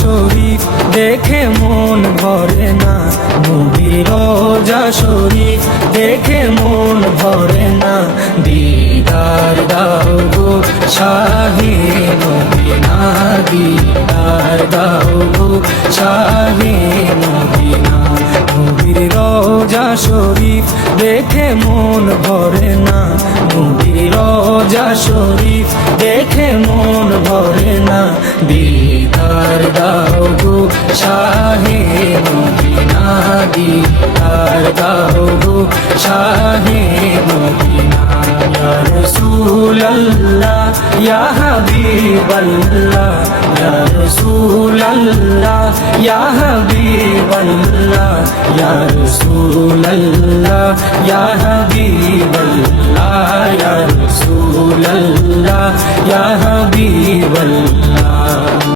শরীফ দেখে মন ভরে না, নবীর রোজা শরীফ দেখে মন ভরে না। দিদার দাও গো শাহে মদিনা, দিদার দাও গো শাহে মদিনা। নবীর রোজা শরীফ দেখে মন ভরে না, নবীর রোজা শরীফ দেখে মন ভরে না। দিদার দাও গো শাহে মদিনা, দিদার দাও গো শাহে মদিনা। ইয়া রাসূলুল্লাহ ইয়া হাবিবাল্লাহ, ইয়া রাসূলুল্লাহ ইয়া হাবিবাল্লাহ, ইয়া রাসূলুল্লাহ ইয়া হাবিবাল্লাহ, ইয়া রাসূলুল্লাহ ইয়া হাবিবাল্লাহ।